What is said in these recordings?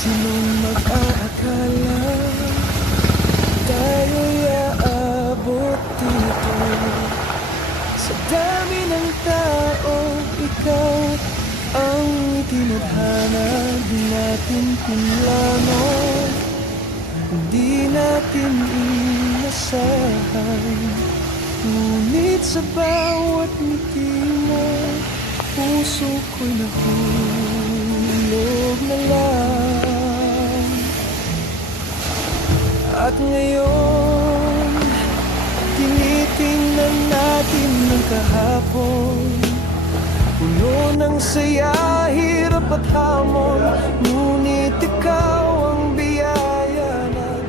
Sinong mag-aakala tayo'y aabot dito? Sa dami ng tao, ikaw ang itinadhana. Di natin pinlano, di natin inasahan. Ngunit sa bawat ngiti mo, puso ko'y nahulog na lang. At ngayon, tinitingnan natin ng kahapon. Puno ng saya, hirap at hamon. Ngunit ikaw ang biyaya na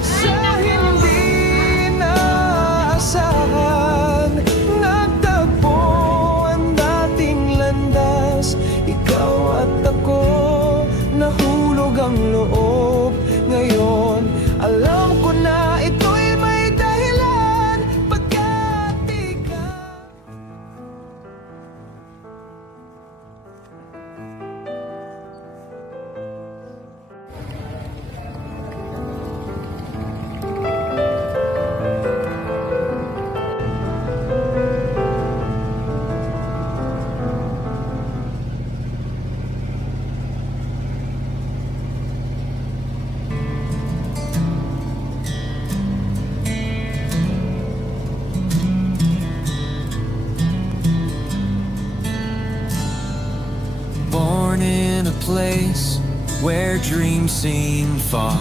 sa hindi naasahan. Nagtagpo ang dating landas. Ikaw at ako, nahulog ang loob. Ngayon, alam ko na ito'y may dahilan. Pagkat ikaw born in a place where dreams seem far,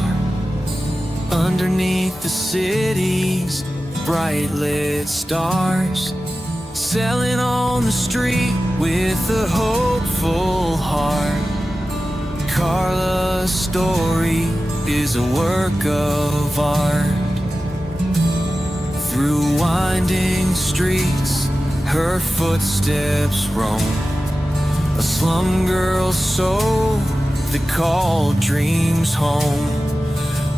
underneath the city's bright lit stars, selling on the street with a hopeful heart. Carla's story is a work of art. Through winding streets, her footsteps roam. A slum girl's soul that called dreams home.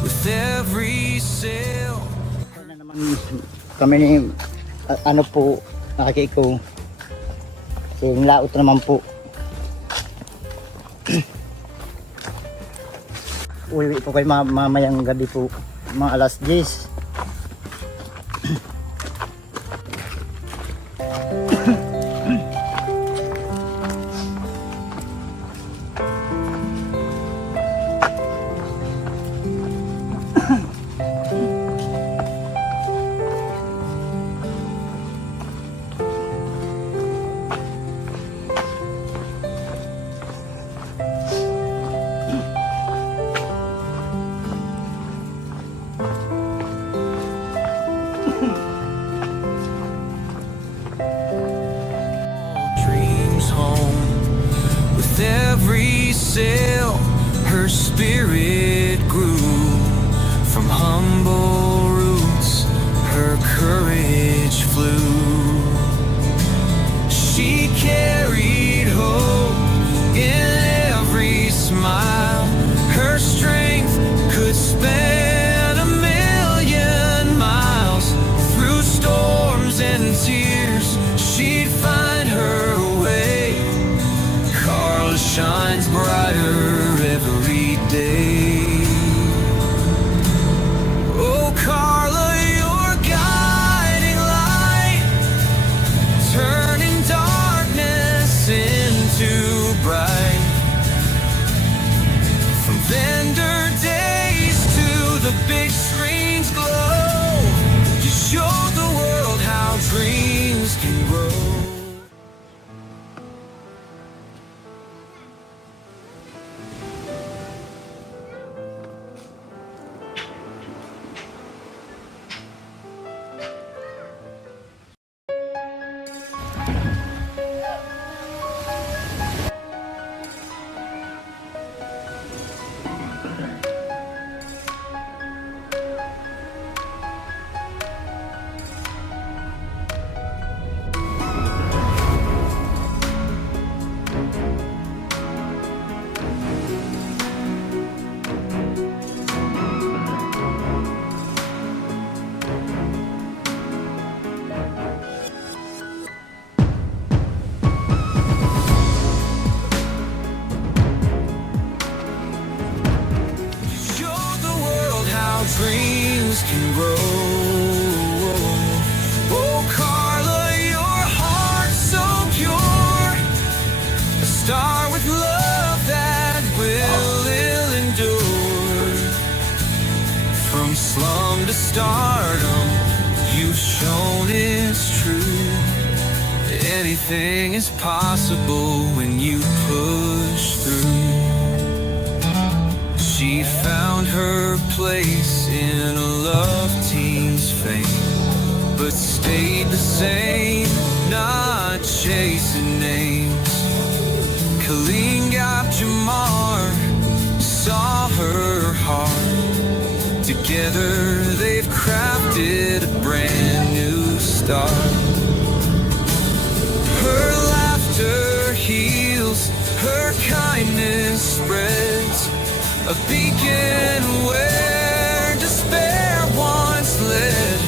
With every sail. Na naman kami ni ano po nakikiko. Yung laot naman po. Uwi po kayo mamayang gabi po, mga alas 10. Dreams home. With every sail, her spirit grew. From humble roots, her courage flew. She carried hope in every smile. Her strength could span a million miles. Through storms and tears, she'd find her way. Carla shines brighter every day. Oh, Carla, your guiding light, turning darkness shown is true. Anything is possible when you push through. She found her place in a love team's fame, but stayed the same, not chasing names. Kalinga Jamar saw her heart. Together they've crafted a brand new start. Her laughter heals, her kindness spreads, a beacon where despair once led.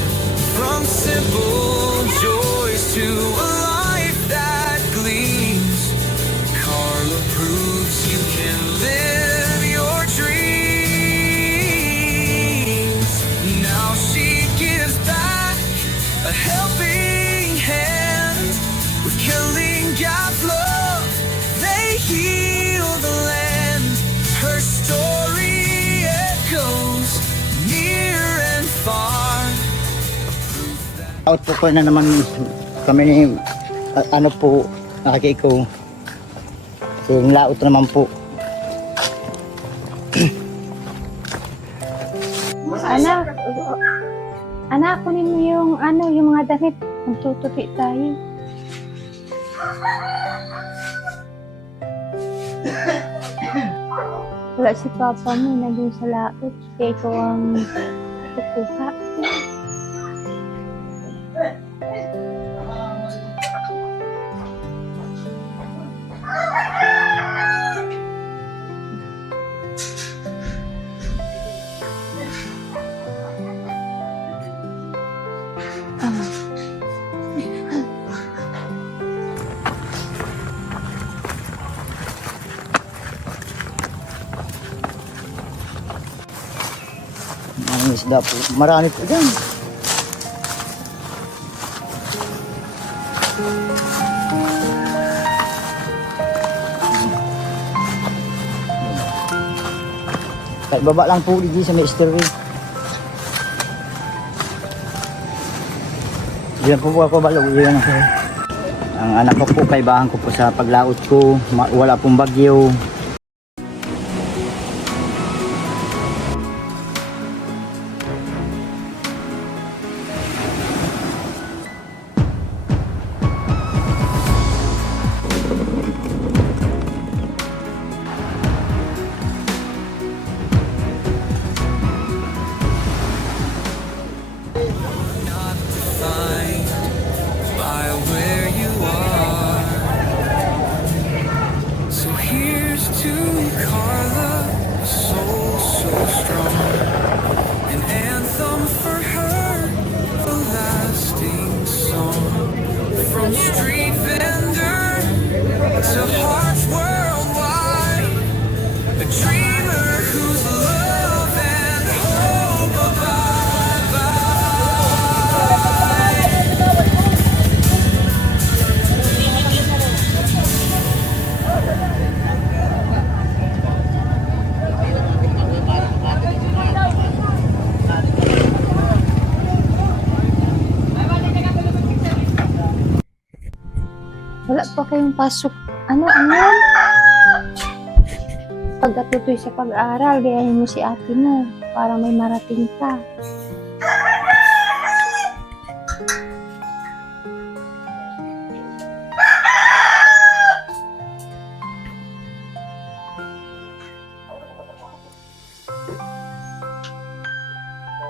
From simple joys to a life that gleams, Carla proves you can live your dreams. Now she gives back a helping hand. With Kalinga's love, they heal the land. Her story echoes near and far. Out po ko na naman kami ni ano po nakiki ko. Kasi yung laot naman po. Anak, kunin mo yung yung mga damit. Magtutupi tayo. Wala si Papa mo, nandun sa laot. Kaya ikaw ang kukuha. Ang isda po. Marami po dyan. Kahit baba lang po dito sa mystery. Diyan po ako balo. Diyan ako. Ang anak ko po, kaibahan ko po sa paglaot ko. Wala pong bagyo. Not defined by where you are. So here's to Carla, soul so strong. An anthem for her, a lasting song. From street vendor to hearts worldwide, a dreamer whose love and hope abide by. Wala pa kayong pasok. Ano? Pagkatutoy sa pag-aaral, gayahin mo si ate mo para may marating ka.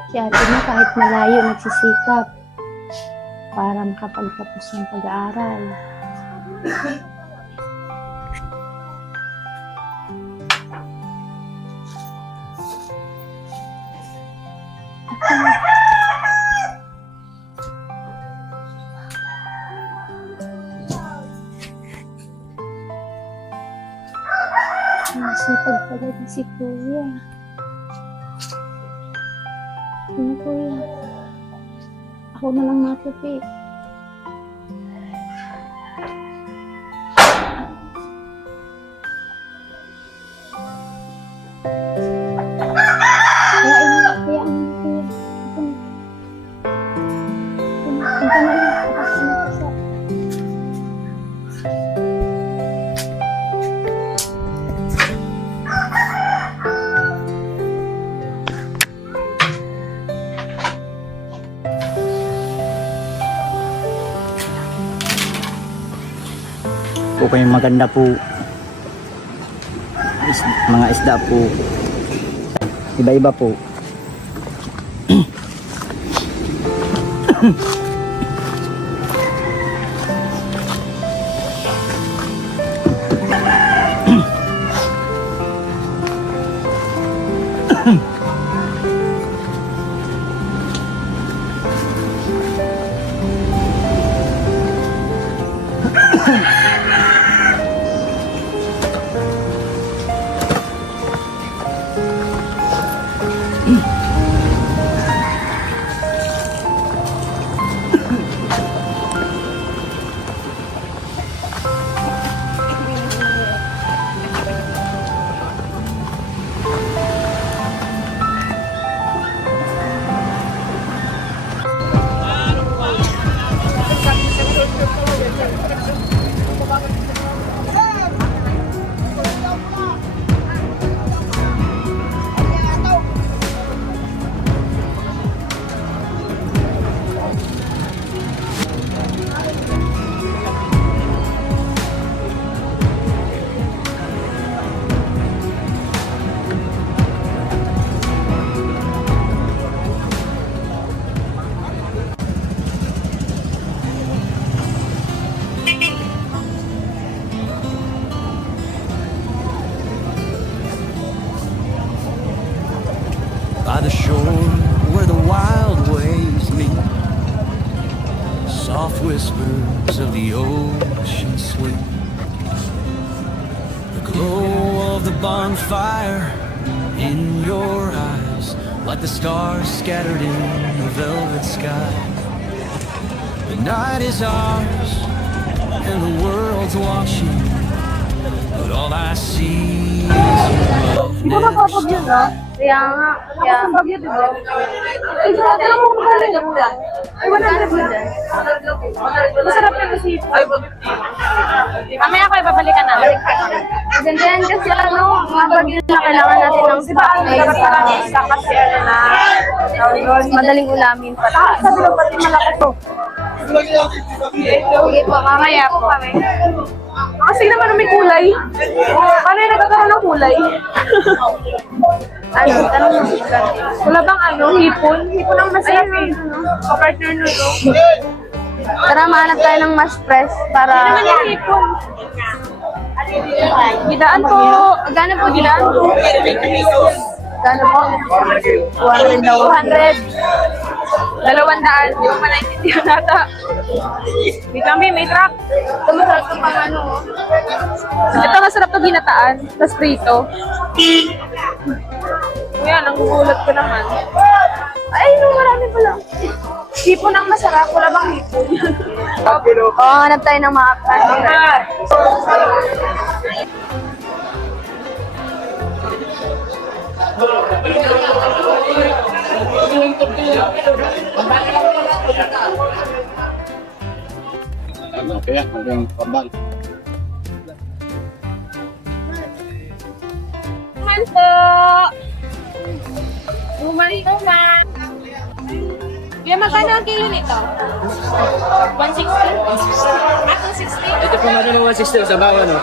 Si ate mo kahit malayo nagsisikap para makapagtapos ng pag-aaral. Masipag pala din si Kuya. Ano Kuya? Ako na lang matupi. Kaya mo Kuya. Ito na. ka na lang. Po kayong maganda po. Mga isda po. Iba-iba po. By the shore where the wild waves meet, soft whispers of the ocean sweep. The glow of the bonfire in your eyes, like the stars scattered in the velvet sky. The night is ours and the world's watching, but all I see is love. Di ba mapapag yun, no? Kaya nga. Kaya nga. Bagyo, di ba? Ay, alam mo kung kaya ka muna. Ay, 100 mo dyan. Masarap yung kasi. Mamaya ko ibabalikan na. Ganda yan kasi ano, mga bagyo na kailangan natin ng stock. Kasi ano na, madaling ulamin pa. Sabi lang pati malaki to. Sige po, mamaya po kami. Kasi naman may kulay. Paano yung nagkakaroon ng kulay? Ano? Tanong mo. Wala bang ano? Hipon? Hipon ang masarap eh. Kapartner nyo to. Tara, mahanap tayo ng mas fresh para... Ano naman yung hipon? Gidaan po. Gano'n po gidaan po? Gano'n po? 200 daw. 200. 200. Di ba naintindihan nata? May kami, may truck. Ito masarap ito pang ano. Ito masarap ito ginataan. Tapos prito. Yan, ang gugulat ko naman. Ay, no, marami pala. Hipon ang masarap. Wala bang hipon? Oo, hanap tayo ng mga kanin. Kaya, hanggang pambal. Man po! Uman. Kaya magkano ang kilo nito? 160? Ah, 260? Ito po natin ng 160 sa bawa, no?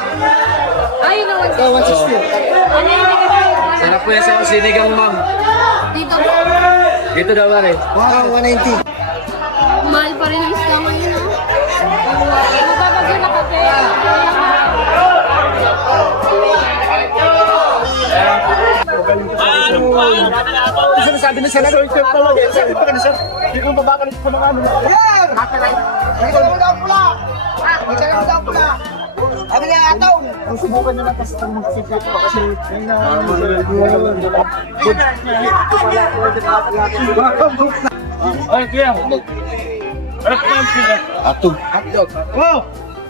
Ay, yun ang 160. Oh, 160. Ano yung nagkakaroon? Sarap po yan sa sinigang, ma'am. Dito. Dito daw, pare. Wow, 190. Mahal pa rin ang isda ngayon, ha? Magbabagyo na kape. Ano sinasabi ng senador? Sabi pa ka na, sir. Hindi ko mabakalit po ng ano. Yan! Ito lang daw pula! Ito lang daw pula! Sabi niya, ataw! Ang subukan nyo lang kasi itong mag-siplat pa kasi yung Ay, kuya. Atog. Wow!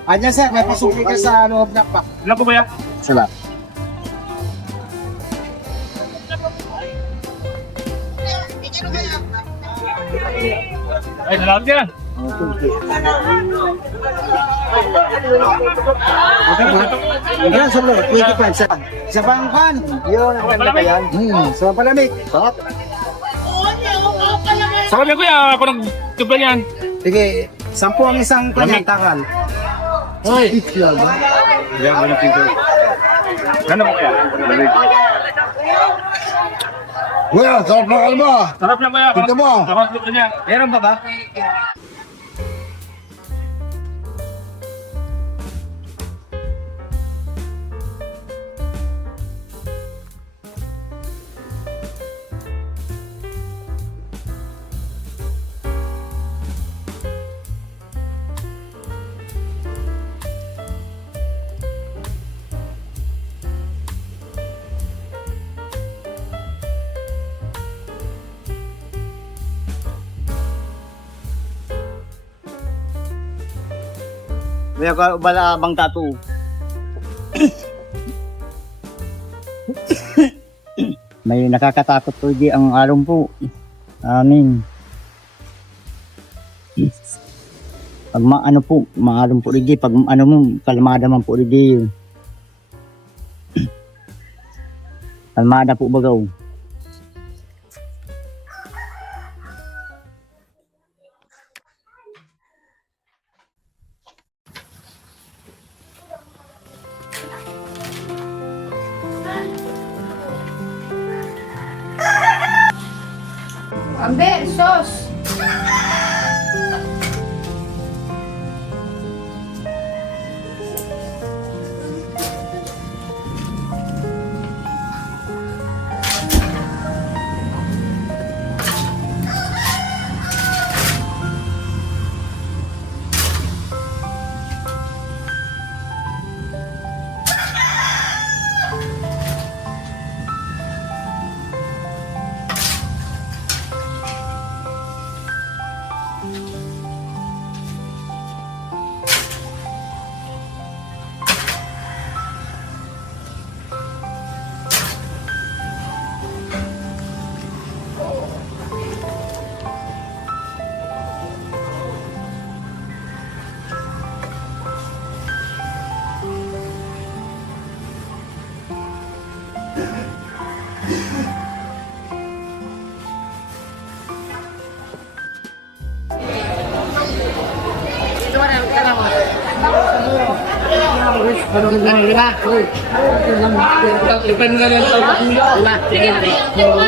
Anya sir, may pasukli ka sa loob na pa. Ilan po, kuya? Sala. Ay, nalawag yan. Yan, sa 25 sa. Sa pangkan. Yun, ang ganda pa yan. Sa palamig. Sarap. Sa kanya kuya, ako nagtubla yan. Sige, 10 ang isang kanyang takal. Hoy! Itlog. Yan ko na pinto. Ano mo kuya? Kuya, sarap na kalma. Sarap lang kuya. Tignan mo. Sarap lang niya. Meron pa ba? May ako bala bang tattoo. May nakakatakot po di ang alon po. Amin. Pag maano po, maalon po di. Pag ano mo, kalmada man po di. Kalmada po bagaw. Amber, sos!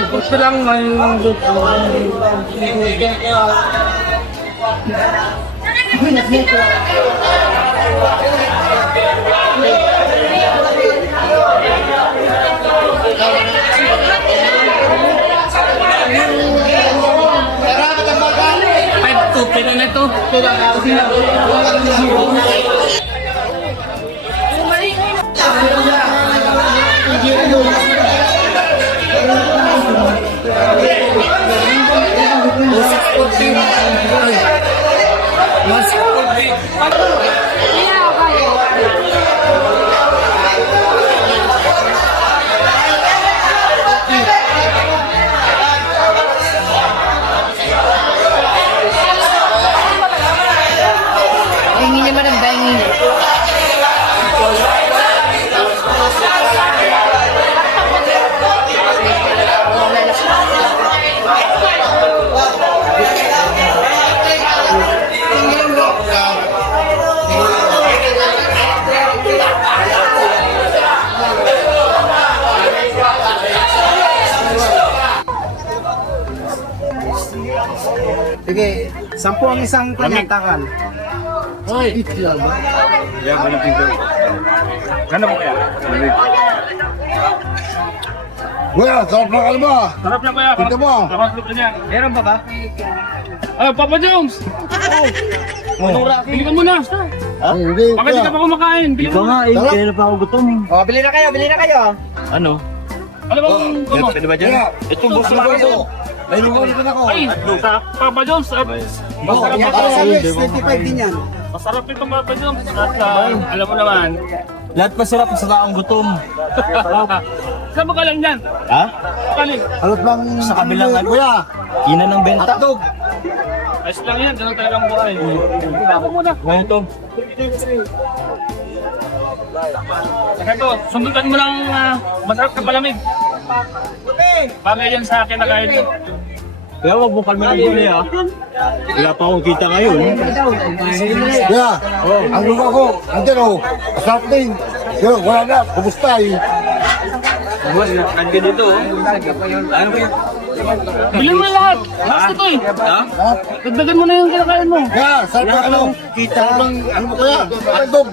Gusto lang may... Pero na ito. Sige, 10 ang isang kanyang takal. Hoy! Itlog. Yan ko na pinto. Ano mo kuya? Kuya, sarap na kalma. Sarap lang kuya. Tignan mo. Sarap lang niya. Meron pa ba? Ah, Papa Jones! Bili ka muna! Hindi, Bakit di ka pa kumakain? Bili mo na! Sarap. pa ako gutom. Oh, bili na kayo, bili na kayo. Ano bang ano? Pwede ba dyan? Kuya, Ito boss na ako! may limutan ako. Ay! Sa Papa Jones! Masarap Yan ito! para sa West, 25 din yan. Masarap ito Papa Jones! At alam mo naman, Lahat masarap sa taong gutom. saan mo galing yan? Ha? Galing? Halot lang Sa kabilang ano? Kuya, Ina ng benta. hotdog. Ayos lang yan, ganun talagang buhay. Ako muna. Ngayon to. Ito, sundutan mo ng masarap na palamig. Bagay yan sa akin na kahit. Kaya wag mo kalma ng huli ha. Wala pa akong kita ngayon. Kuya, ang lupa ko, andyan o. Masarap din. Yo, wala na. Kumusta eh? Boss, nandiyan dito. Ano ba yun? Bilhin mo na lahat. Last ito eh. Ha? Dagdagan mo na yung kinakain mo. Kaya, sarap ng ano. Sarap ng ano mo kuya? Hotdog.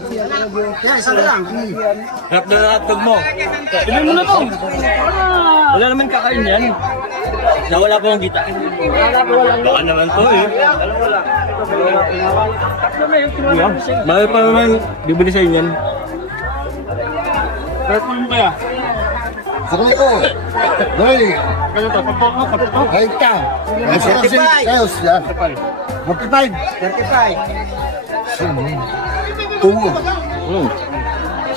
Harap na hotdog mo. Bilhin mo na to. Wala naman kakain yan. Nawala pa akong kita. Baka naman to eh. Bakit pa naman bibili sa inyo yan? Kahit mo kaya. Sakali ko. Dali. Kaya to, pagpapok mo, pagpapok. Kahit ka. Ay, sarap sin. Ayos yan. 45. 35. Tungo.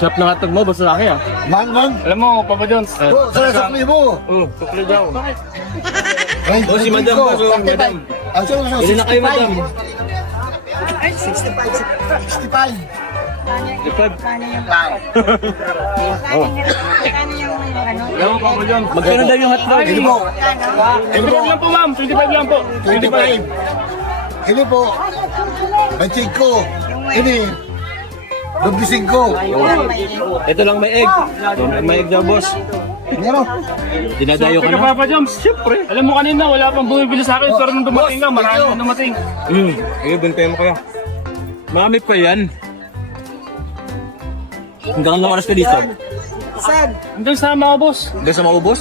Sarap na hotdog mo, basta laki ah. Man. Alam mo, Papa Jones. Oh, sarap mo. Tukli daw. Ay, Oh, si Madam po, so, Madam. Ang sarap na. Bili na kayo, Madam. 65. Alam mo, Papa Jones. Magkano daw yung hotdog? Hindi po. 25 lang po, ma'am. 25 lang po. 25. Hindi po. Ang check ko. Ini. Doblising ko. Ito lang may egg. May egg daw, boss. Meron. Dinadayo ka Teka, na. Papa Jones. Siyempre. Alam mo kanina, wala pang bumibili sa akin. Pero nung dumating ka, marami na dumating. Ayun, bantayan mo kaya. Marami pa yan. Hanggang ilang oras ka dito? Hanggang sa mga boss. Hanggang sa maubos?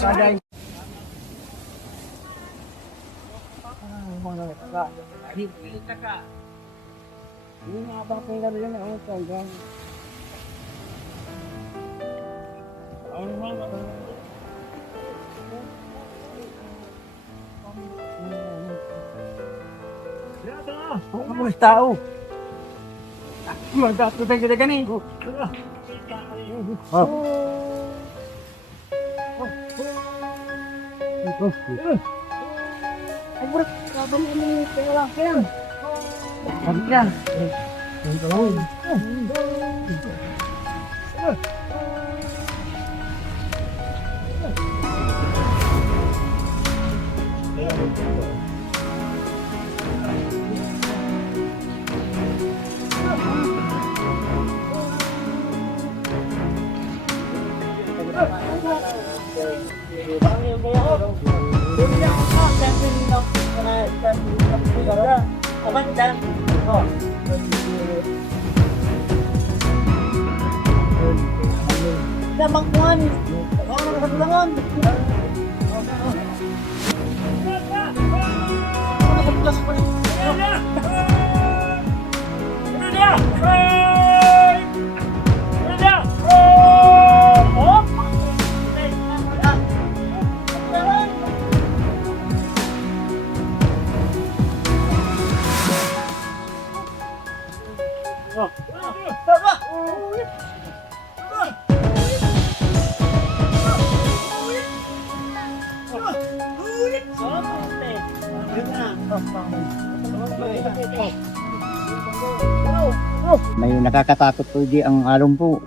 May nakakatakot po di ang alon po.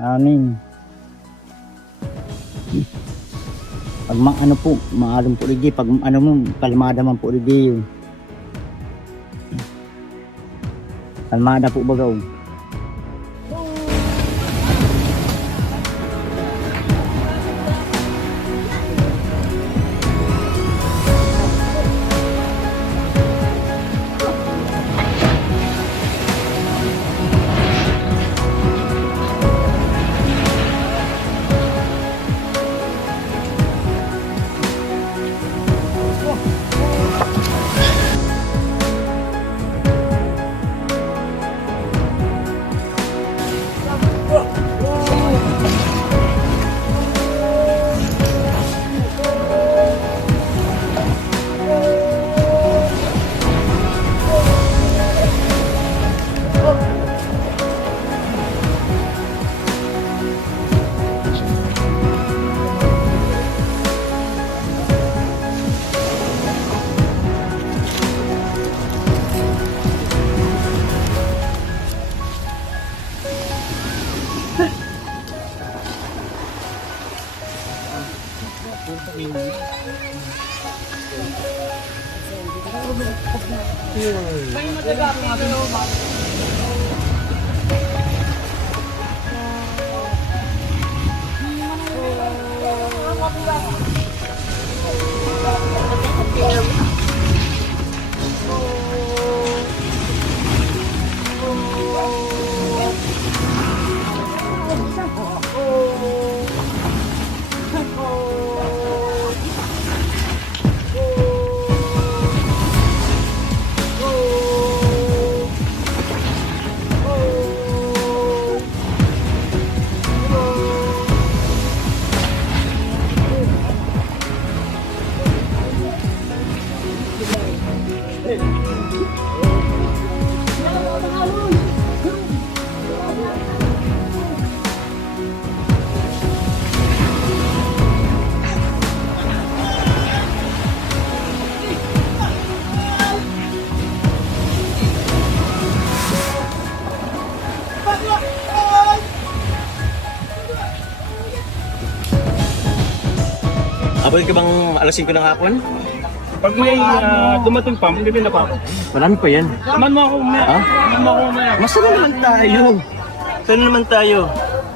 Anin. Pag ano po, maalon po di. Pag ano mo, kalmada man po di yun. Kalmada po bagaw. Abot ka bang alas 5 ng hapon? Pag may dumating pa, hindi na pa ako. Marami pa yan. Man mo ako umaya. Man mo ako umaya. Masama naman tayo. Saan naman tayo?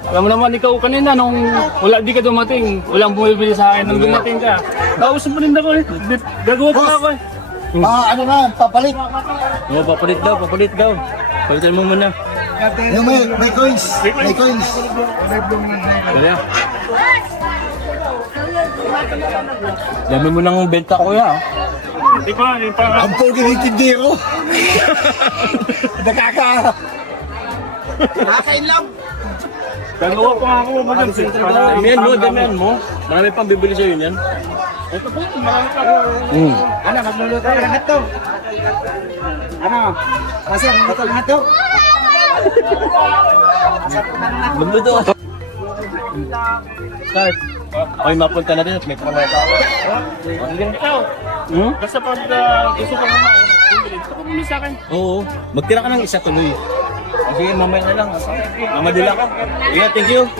Alam mo naman, ikaw kanina nung wala di ka dumating, walang bumibili sa akin nung dumating ka. Kausap mo rin ako eh. Gagawa pa ako eh. Ano na, papalit. Oo, papalit daw. Palitan mo muna. Yung may coins. May coins. Kaya. Dami mo nang benta kuya. Hindi pa. Ang pogi ng tindero. Nakakainlove. Gagawa pa ako madam. Damihan mo. Marami pang bibili sa'yo yan. Ito po, marami pa. Ano, magluluto ka lahat to? Ano? Kasi luto lahat to? Magluto. Start. Ako'y mapunta na din at may pangalaga ako. Ikaw, basta pag gusto ko naman, gusto ko muna sa akin. Oo, magtira ka ng isa tuloy. Sige, mamaya na lang. Mamadila ka. Ingat, thank you.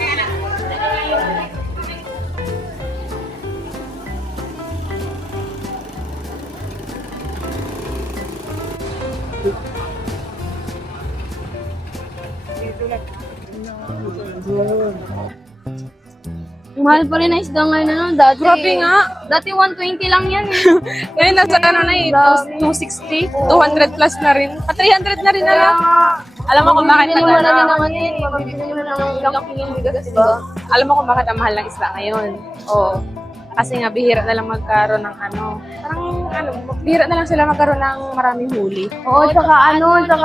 Mahal pa rin ang isda ngayon, ano? Dati, Grabe nga. Dati 120 lang yan eh. Ngayon nasa ano na eh, 260, 200 plus na rin. 300 na rin na lang. Alam mo kung bakit Mabibili mo na rin ng ano yun, mabibili mo na ng ilang kilong bigas, diba? Alam mo kung bakit ang mahal ng isda ngayon? Oo. Kasi nga bihira na lang magkaroon ng bihira na lang sila magkaroon ng maraming huli. Oo, tsaka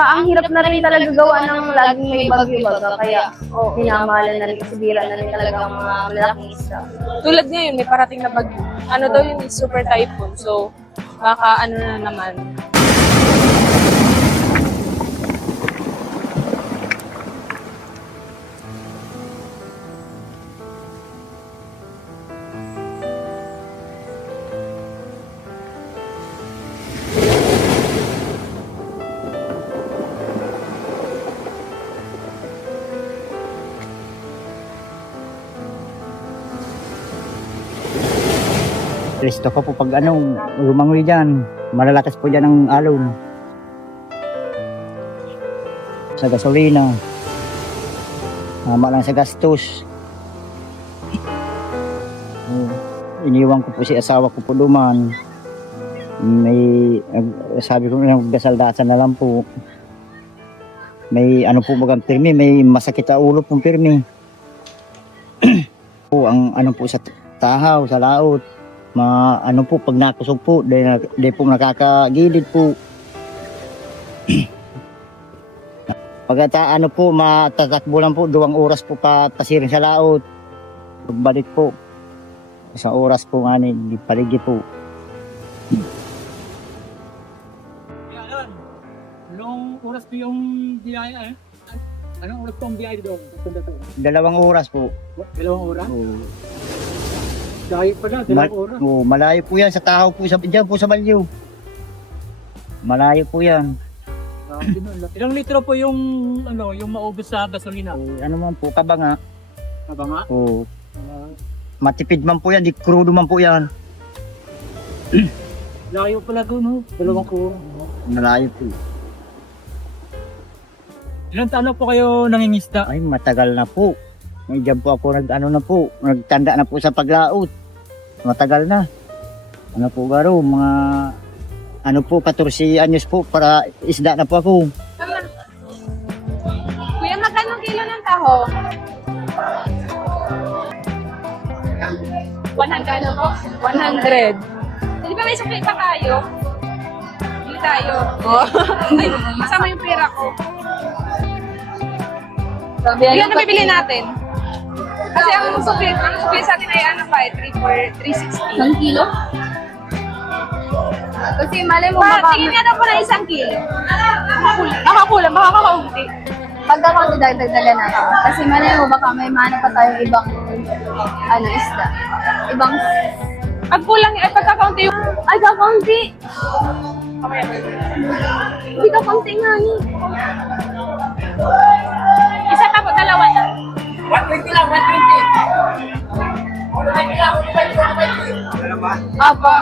ang hirap na rin talaga gawa ng laging may bagyo-baga. Kaya, minamahalan na rin kasi bira na rin talaga ang mga malaking isda. Tulad ngayon, may parating na bagyo. Ano daw yun, super typhoon. So, baka na naman. Resto ko po pag lumangoy dyan. Malalakas po dyan ang alon. Sa gasolina. Tama lang sa gastos. Iniwan ko po si asawa ko po duman. Sabi ko nagdasal-dasal na lang po. May po bagang pirmi, may masakit sa ulo pong pirmi. Po ang po sa tahaw, sa laot. Pag nakusog po, di po nakakagilid po. Pagkata po, matatakbo lang po, 2 oras po pasirin sa laot. Pagbalik po, 1 oras po di paligi po. Anong oras po yung biyaya eh? Anong oras po ang biyaya doon? 2 oras po. 2 oras? Oo. Dahil pa na, 2 oras. Malayo po yan sa tahaw po, dyan po sa Balyo. Malayo po yan. Ilang litro po yung maubos sa gasolina? Man po, kabanga. Kabanga? Oo. Matipid man po yan, di crudo man po yan. Layo pala doon, 2 oras. Malayo po. Ilang taon na po kayo nangingisda? Ay, matagal na po. May job po ako nagtanda na po sa paglaot. Matagal na. Ano po garo, mga 14 anyos po para isda na po ako. Kuya, magkano kilo ng taho? 100 po? 100. Di ba may sukli pa tayo? Bili tayo. Oh. Masama yung pera ko. Yan na bibili natin. Kasi ang sukli sa atin ay ano pa eh, 360. 1 kilo? Kasi malay mo baka Tingin nga daw po na 1 kilo. Nakakulang, baka kakaunti. pagkakaunti dagdagan natin. Kasi malay mo baka may mana pa tayong ibang isda. Ibang Pag kulang, ay pagkakaunti yung... ay kakaunti. Hindi kakaunti nga ni. Isa pa po, dalawa na. 120 lang, 120. Apa.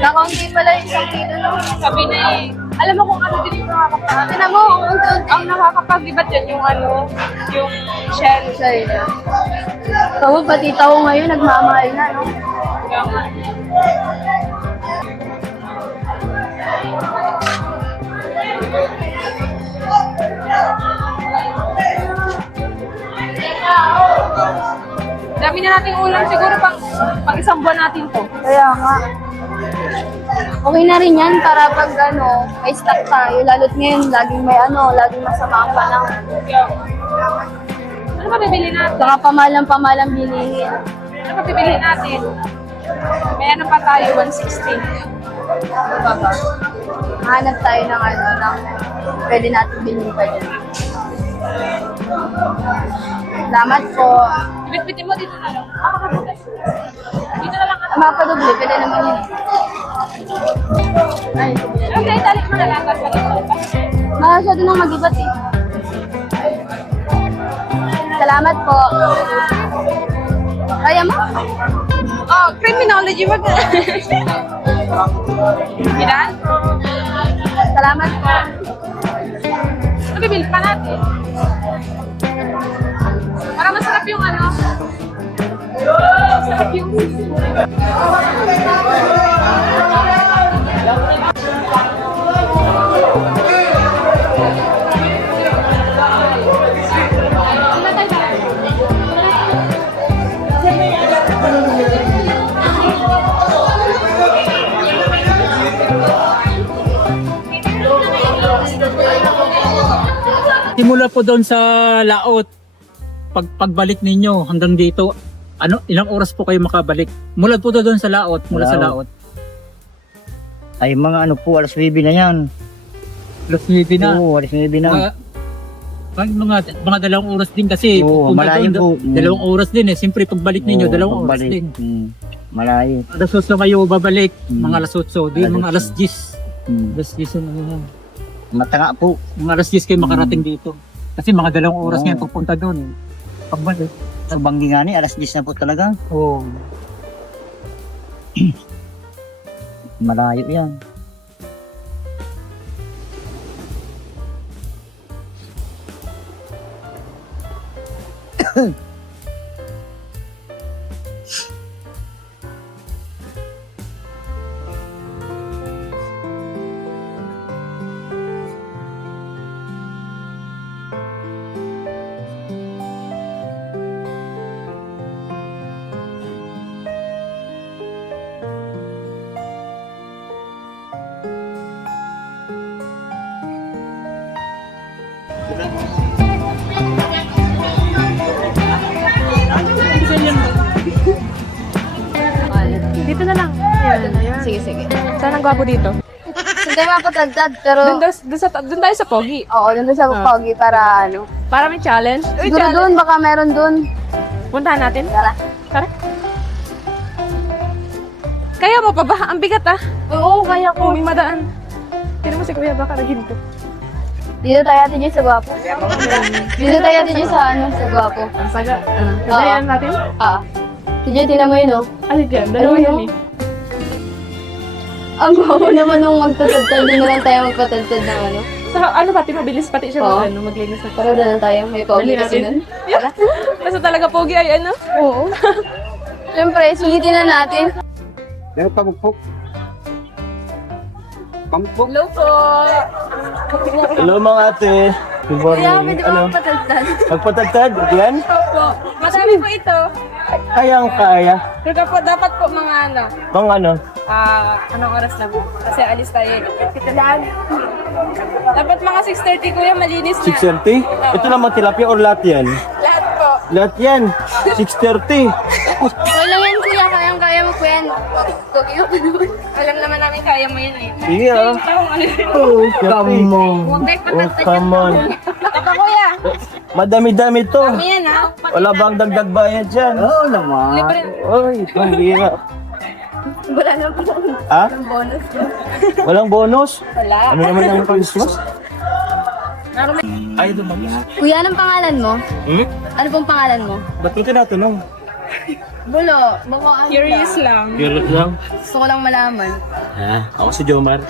Kakaunti pala yung 1 kilo no? Sabi na eh. Alam mo kung ano din yung nakakapag... Tingnan mo, ang unti-unti. Ang nakakapag-ibat yan yung yung shell. Sorry na. Tawag pati tao ngayon, nagmamahal na, no? Dami na nating ulam, siguro pang isang buwan natin to. Kaya nga. Okay na rin yan para pag may stock tayo. Lalo't ngayon, laging masama ang panahon. Ano ba bibili natin? Saka pamalang bilihin. Ano ba bibili natin? May ano pa tayo, 160. Ano ba ba? Hanap tayo ng pwede natin bilhin pa dyan. Salamat po. Bit-bitin mo dito na lang. Dito na lang. Mapadubli, pwede naman yun. Ay, Okay, talik mo na lang. masyado nang mag-ibat eh. Salamat po. Kaya mo? Oh, criminology, wag na. Bilan? Salamat po. Ano bibili pa natin? Para masarap yung masarap yung... Simula po doon sa laot, pagbalik ninyo hanggang dito, ilang oras po kayo makabalik? Mula po doon sa laot, sa laot. Ay, mga alas 9 na yan. Alas 9 na. Oo, alas 9 na. Mga 2 oras din kasi. Oo, pupunta malayo doon, po. 2 oras din eh. Siyempre pagbalik ninyo, Oo, 2 oras pagbalik. din. Malayo. Alas 8 kayo babalik, Mm. mga alas 8, di Alas mga alas 8. 10. Alas 10 na. Matanga po. Mga alas 10 kayo makarating dito. Kasi mga 2 oras Oo. ngayon pupunta doon. Pagbalik. Sa Banggi nga ni, alas 10 na po talaga. Oo. Malayo yan. Dito na lang. Ayan. Sige. Saan ang gwapo dito? Saan tayo mapatagtad, pero... Doon tayo sa Pogi. Oo, doon sa Pogi para Para may challenge. Uy, siguro doon, baka meron doon. Puntahan natin. Tara. Tara. Kaya mo pa ba? Ang bigat ah. Oo, kaya ko. May madaan. Tira mo si Kuya baka naginto. Dito tayo Ate Jess sa Gwapo. Dito tayo Ate Jess sa sa Gwapo. Ang saga. Kadayan natin? Si Jess, tinan mo yun, oh. Ano dyan? Dalawa Ano yan yun? eh. Ang gwapo naman nung magtatagtad. Doon na lang tayo magpatagtad ng Sa ano pati mabilis pati siya Oo. maglinis na. Tara na tayo. May pauwi Dali kasi natin. nun. Basta talaga pogi ay ano? Oo. Siyempre, sulitin na natin. Meron pamukpok. Pamukpok. Hello po. Hello mga ate. Good Kuya, morning. pwede ba magpatagtag? Magpatagtad? Yan? Po. Madami po ito. Kayang kaya. Pero po dapat po mga ano, Pang ano? anong oras na po? Kasi alis tayo. Dapat mga 6:30 kuya, malinis na. 6:30? Ito naman tilapia or lahat yan? Lahat po. Lahat yan. 6:30. Wala yan, kuya. Kayang-kaya mo po yan. Kuya pa naman. Alam naman namin kaya mo yun eh. Sige ah. Oh, come on. Huwag kayo Oh, patagtag come on. Ito kuya. Madami-dami to. Ayan ha. Wala bang dagdag bayad dyan? Oo naman. Libre. Oy, ang hirap. Wala na po. Ha? Ang bonus. Walang bonus? Wala. Ano naman ang Christmas? Ay, ito mag- Kuya, anong pangalan mo? Hmm? Ano pong pangalan mo? Ba't mo tinatanong? Bulo. Baka ano Curious lang. Kirot lang. Gusto ko lang malaman. Ha? Ako si Jomar.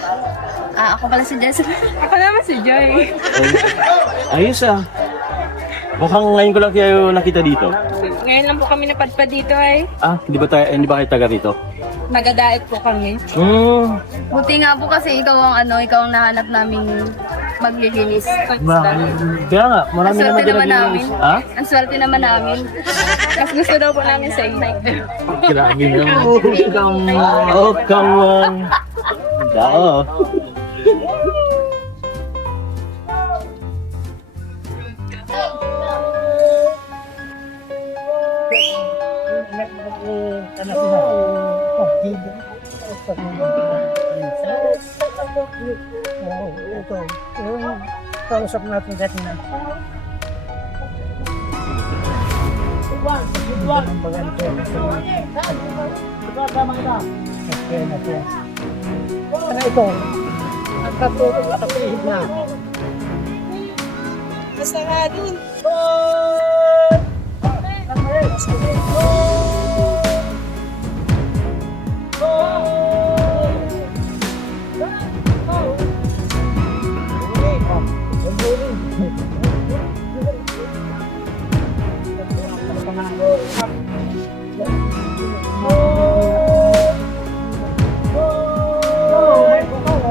Ako pala si Jessica. Ako naman si Joy. Ayos ah. Mukhang ngayon ko lang kayo nakita dito. Ngayon lang po kami napadpad dito ay. Hindi ba kayo taga rito? Nagadaet po kami. Buti nga po kasi ikaw ang nahanap naming maglilinis. Kaya nga, Ang marami naman swerte naman namin. naglilinis. Ha? Ang swerte naman namin. Mas gusto daw po namin sa inyo. Grabe naman. Oh, come on. Dao. Ito. Kausap natin kanina. Ano ito? Nagkatulog at apihid na. Basta nga dun.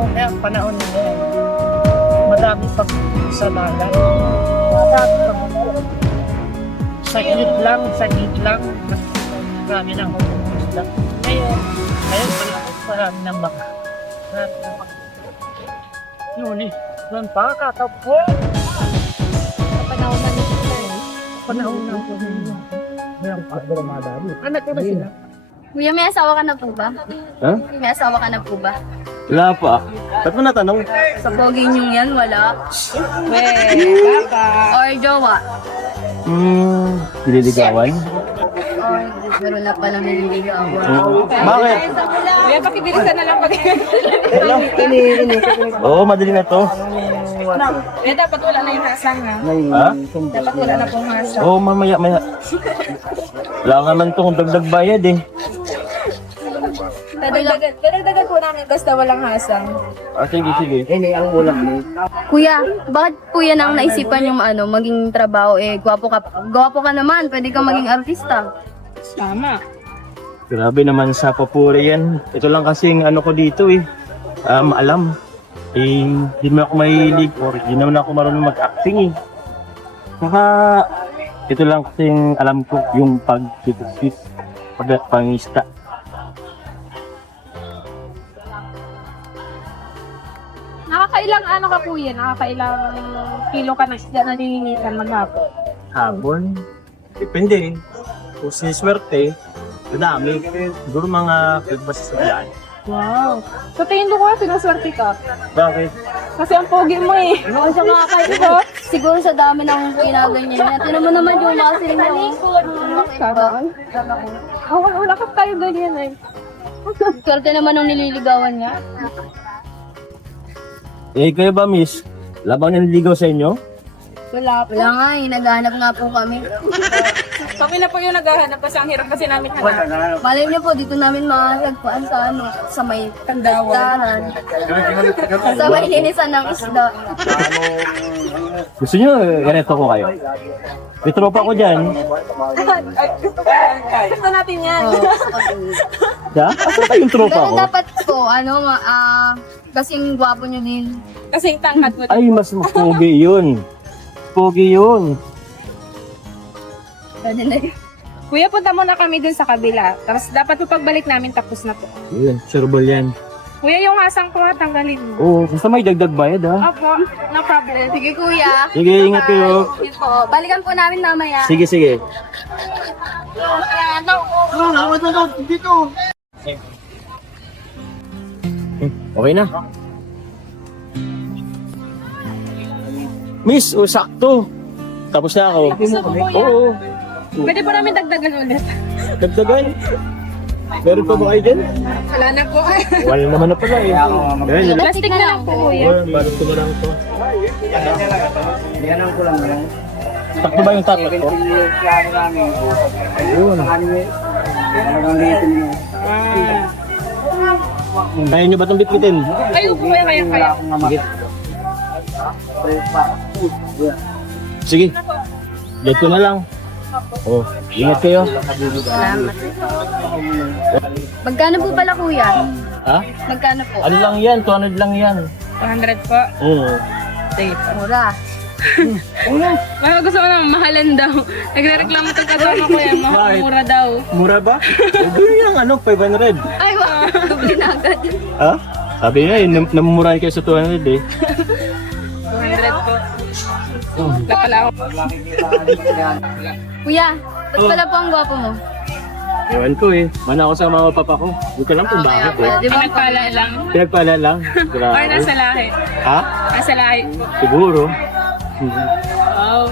Kaya ang panahon na yan, madami pag sa dagat. Madami pag saglit lang. Marami ng isda. Ngayon, marami ng baka. Yun eh, ng baka, tapo. Panahon na nito na eh. Panahon na ito. Mayroong pagdara madami. Anak ko na sila. Kuya, may asawa ka na po ba? Ha? May asawa ka na po ba? Wala pa. Ba't mo natanong? Sa pogi niyong yan, wala. Baka. Or jowa. Nililigawan? Or meron na palang nililigawan. Bakit? Kaya pakibilisan na lang pag... Oo, madali na to. Eh, dapat wala na yung hasang ha. Ha? Dapat wala na pong hasang. Oo, mamaya. Wala nga man itong dagdag bayad eh. Dadagdagan po namin basta walang hasang. Sige. Ini ang ulam ni. Kuya, bakit kuya nang naisipan yung maging trabaho? Gwapo ka naman, pwede kang maging artista. Tama. Grabe naman sa papuri yan. Ito lang kasing ano ko dito eh. Alam. Hindi mo ako mahilig or hindi naman ako marunong mag-acting eh. Saka, ito lang kasing alam ko yung pangista. Nakakailang ano ka po yan? Nakakailang kilo ka ng isda na nilinitan maghapon? Habon. Depende eh. Kung siniswerte, madami. Siguro mga pagbasis na yan. Wow. So tingin ko sinuswerte ka. Bakit? Kasi ang pogi mo eh. Ano siya makakain siguro sa dami ng ginaganyan niya. Tinan mo naman yung muscle niya. Wala ka tayo ganyan eh. Swerte naman ng nililigawan niya. Kayo ba miss? Labang naniligaw sa inyo? Wala nga eh, naghahanap nga po kami. Kami na po yung naghahanap kasi ang hirap kasi namin hanap. Malay niyo po, dito namin makakagpuan sa sa may kandaran. Sa may linisan ng isda. Gusto nyo, ganito ko kayo. May tropa ko dyan. Gusto natin yan. Ha? Asa kayong tropa Pero ko? dapat po, kasing gwapo niyo din. Kasi tangkad mo. Ay, mas pogi yun. Pogi yun. Pwede na yun. Kuya, punta muna kami dun sa kabila. Tapos dapat po pagbalik namin tapos na po. Yun, sureball yan. Kuya, yung asang ko, tanggalin mo. Oo, basta may dagdag bayad ha. Opo, no problem. Sige kuya. Sige, ingat kayo. Sige po. Balikan po namin mamaya. Sige, sige. Okay na. Miss, sakto. Tapos na ako. Gusto ko, kuya. Oo. Pwede po namin dagdagan ulit. Dagdagan. Meron pa ba kayo dyan? Wala na po. Wala naman na pala eh. Ayan, Plastic na lang po, kuya. balot ko na lang to. Sakto ba yung tatlo ko? Ayun. Kaya nyo ba itong bitbitin? Kayo po, kuya, kaya. Sige. Get ko na lang. Oh, ingat kayo. Salamat. Magkano po pala kuya? Ha? Magkano po? Ano lang yan? 200 lang yan. 200 po. Oo. Sige po. Mura. Baka gusto ko naman, mahalan daw. Nagre-reklamo itong kasama ko yan, mura daw. Mura ba? Gawin lang ano, 500. Ay, wow. Dubli na agad. Ha? Sabi niya eh, namumurahin kayo sa 200 eh. 200 po. Wala pala ako. Kuya, ba't pala po ang gwapo mo? Ewan ko eh. Mana ako sa mga papa ko. Hindi ko alam kung bakit eh. Di ba Pinagpala lang. Pinagpala lang. Or Grabe. nasa lahi. Ha? Nasa lahi. Siguro. Wow.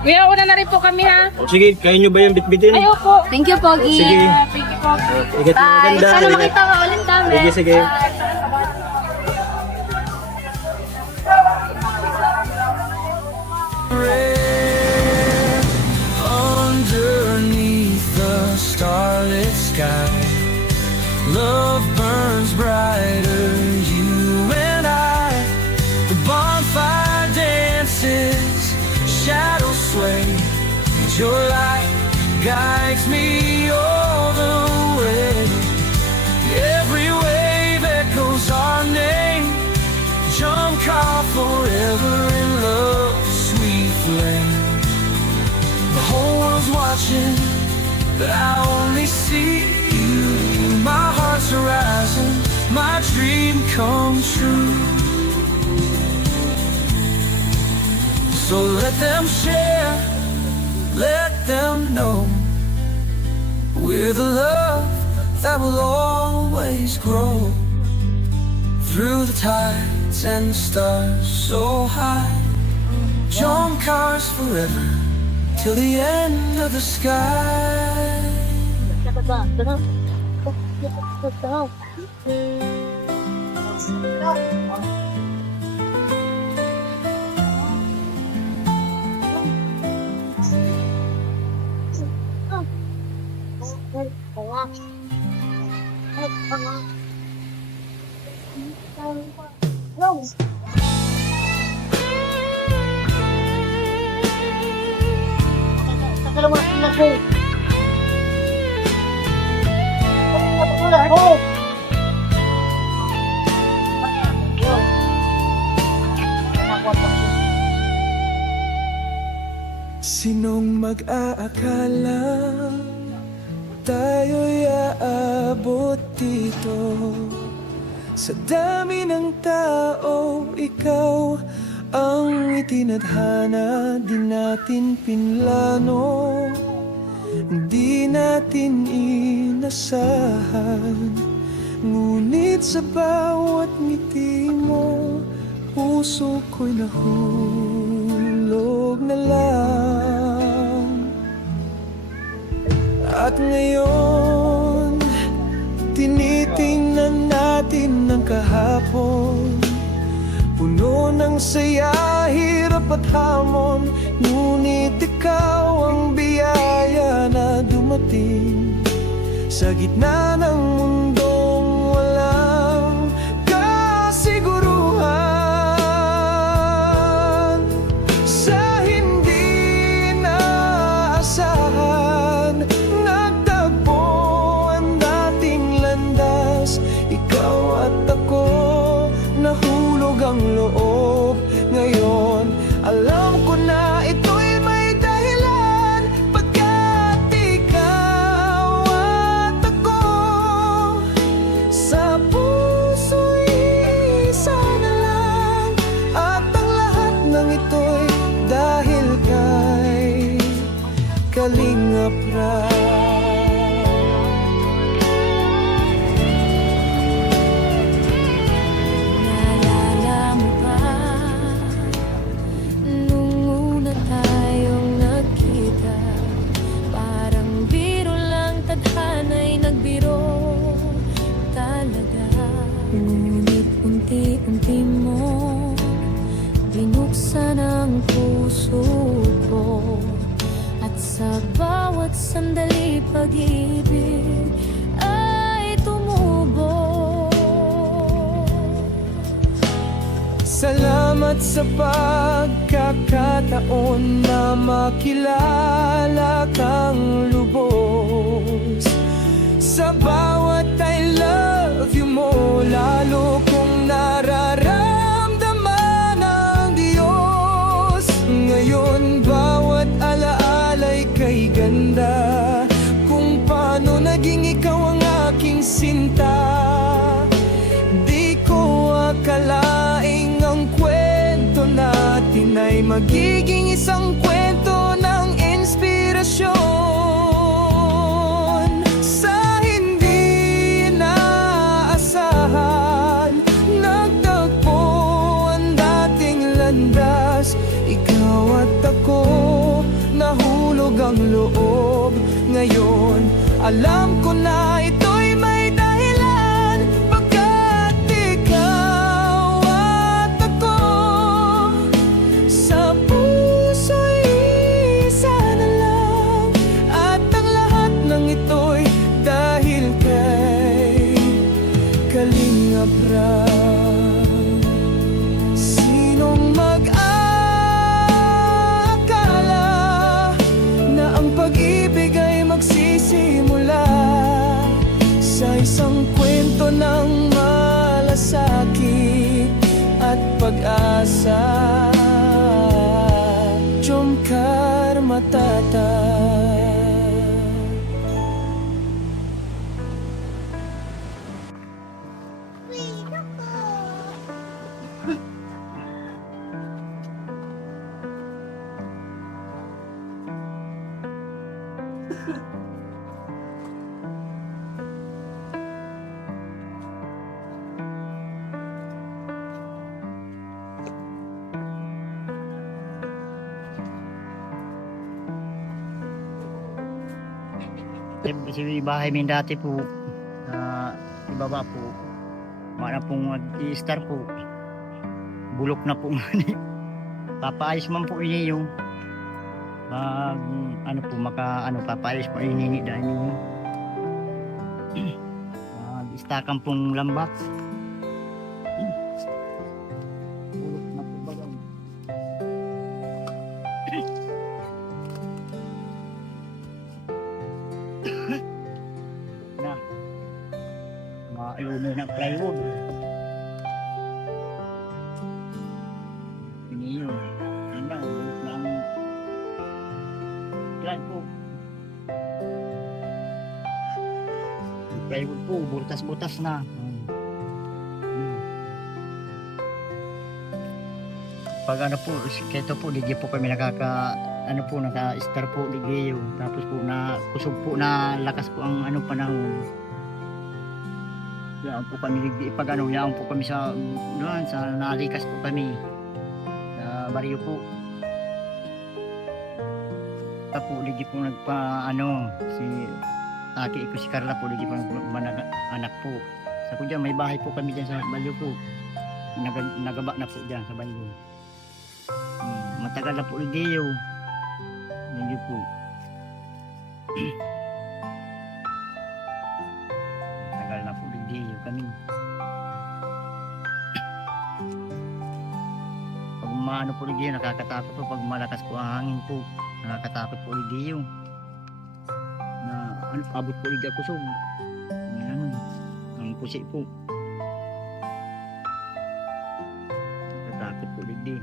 Kuya, una na rin po kami ha. O sige, kaya nyo ba yung bitbitin? Ayaw po. Thank you, Pogi. Sige. Thank you po. Ingat mo Bye. maganda. Sana Ingat. makita ka ulit namin. Sige, sige. Underneath the starlit sky, love burns brighter, you and I. The bonfire dances, shadows sway, and your light guides me all the way. Every wave echoes our name, jump car forever in love's sweet flame. The whole world's watching, but I only see you. My heart's horizon, my dream come true. So let them share, let them know we're the love that will always grow. Through the tides and the stars so high, jump cars forever till the end of the sky. Sinong mag-aakala tayo'y aabot dito? Sa dami ng tao, ikaw ang itinadhana. Di natin pinlano, di natin inasahan. Ngunit sa bawat ngiti mo, puso ko'y nahulog na lang. At ngayon, tinitingnan natin ang kahapon. Puno ng saya, hirap at hamon, ngunit ikaw ang biyaya na dumating sa gitna ng mundong walang kasiguruhan. Sa hindi naasahan, nagtagpo ang dating landas. Ikaw at ako, nahulog ang loob. Ngayon, alam ko na ito'y may dahilan, pagkat ikaw at ako sa puso'y isa na lang. At ang lahat ng ito'y dahil kay Kalingap Rap. Naalala mo ba nung una tayong nagkita? Parang biro lang, tadhana'y nagbiro talaga. Ngunit unti-unti mo binuksan ang puso ko, at sa bawat sandali pag-ibig ay tumubo. Salamat sa pagkakataon na makilala kang lubos. Sa bawat I love you mo, lalo kong nararamdaman ang Diyos. Ngayon bawat alaala'y kay ganda, kung paano naging ikaw ang aking sinta. Di ko akalaing ang kwento natin ay magiging isang kwento ng inspirasyon. Sa hindi naasahan, nagtagpo ang dating landas. Ikaw at ako, nahulog ang loob. Ngayon, alam ko na ito'y may dahilan, pagkat ikaw at ako sa puso'y isa na lang. At ang lahat ng ito'y dahil kay Kalingap Rap. Sinong mag-akala na ang pag-ibig ay magsisimula sa isang kwento ng malasakit at pag-asa? Jomcar Matata. Sa bahay min dati po, sa ibaba po, mana pong mag-i-star po, bulok na po mani. Papaayos man po ini yung ano po, papaayos po ini dahil yung istakan pong lambat. Bulok na po bagang. Na maiuno ng plywood. Ini yun. Yan lang, bulok na ang plan po. Yung plywood po, butas-butas na. Pag ano po, kito po, digyo po kami naka-star po, digyo. Tapos po kusog po na lakas po ang panahon. Yan po kami, yan po kami sa nalikas po kami. Sa baryo po. Tapos digyo po si Aki ko si Carla po, digyo po anak po. Sa po dyan, may bahay po kami dyan sa baryo po. Nagaba na po dyan sa baryo. tagal na po Lidio. Hindi po. Tagal na po Lidio kami. Pag maano po Lidio, nakakatakot po. Pag malakas po ang hangin po, nakakatakot po Lidio. Na ano, abot po Lidio kusog. Yan, ang pusi po. Nakakatakot po Lidio.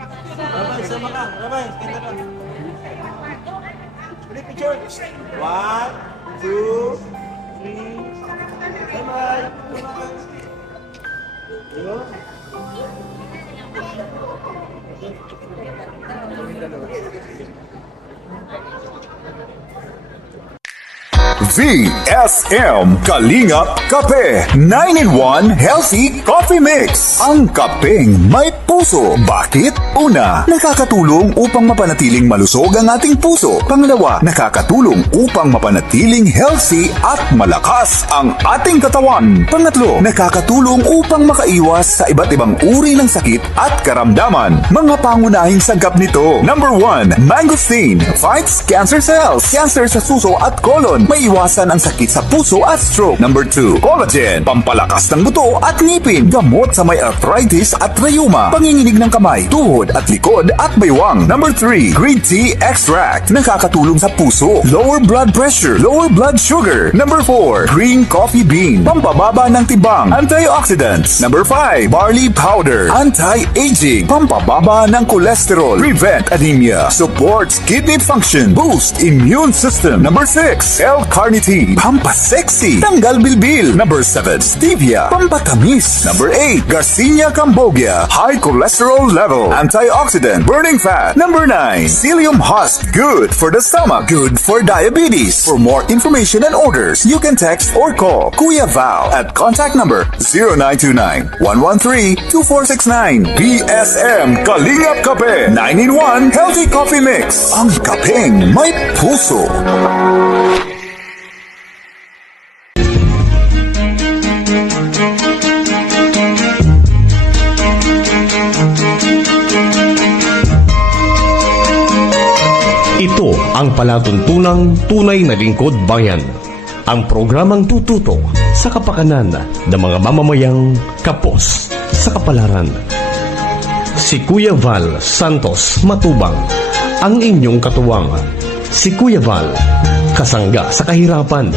Rabay, sama ka. Rabay, kanta ka. Ready, picture. 1, 2, 3. Rabay. VSM Kalingap Kape 9-in-1 Healthy Coffee Mix. Ang kapeng may puso. Bakit? Una, nakakatulong upang mapanatiling malusog ang ating puso. Pangalawa, nakakatulong upang mapanatiling healthy at malakas ang ating katawan. Pangatlo, nakakatulong upang makaiwas sa iba't ibang uri ng sakit at karamdaman. Mga pangunahing sagap nito. Number 1, mangosteen fights cancer cells. Cancer sa suso at colon. May iwasan ang sakit sa puso at stroke. Number 2, collagen, pampalakas ng buto at ngipin, gamot sa may arthritis at rheuma, panginginig ng kamay, tuhod at likod at baywang. Number 3, green tea extract, nakakatulong sa puso, lower blood pressure, lower blood sugar. Number 4, green coffee bean, pampababa ng tibang, antioxidants. Number 5, barley powder, anti-aging, pampababa ng cholesterol, prevent anemia, supports kidney function, boost immune system. Number 6, L-carnitine, pampasexy, tanggal bilbil. Number 7, stevia, pampatamis. Number 8, Garcinia cambogia, high cholesterol level, antioxidant, burning fat. Number 9, psyllium husk, good for the stomach, good for diabetes. For more information and orders, you can text or call Kuya Val at contact number 0929-113-2469. BSM Kalingap Kape 9-in-1 Healthy Coffee Mix. Ang kapeng may puso. Ito ang palatuntunang tunay na lingkod bayan. Ang programang tututok sa kapakanan ng mga mamamayang kapos sa kapalaran. Si Kuya Val Santos Matubang, ang inyong katuwang. Si Kuya Val, kasangga sa kahirapan,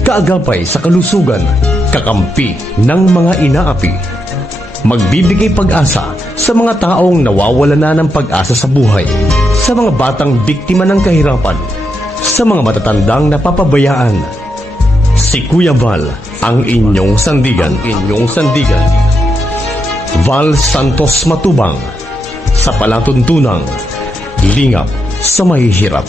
kaagapay sa kalusugan, kakampi ng mga inaapi. Magbibigay pag-asa sa mga taong nawawala na ng pag-asa sa buhay, sa mga batang biktima ng kahirapan, sa mga matatandang napapabayaan. Si Kuya Val, ang inyong sandigan. Val Santos Matubang, sa palatuntunang lingap sa mahihirap.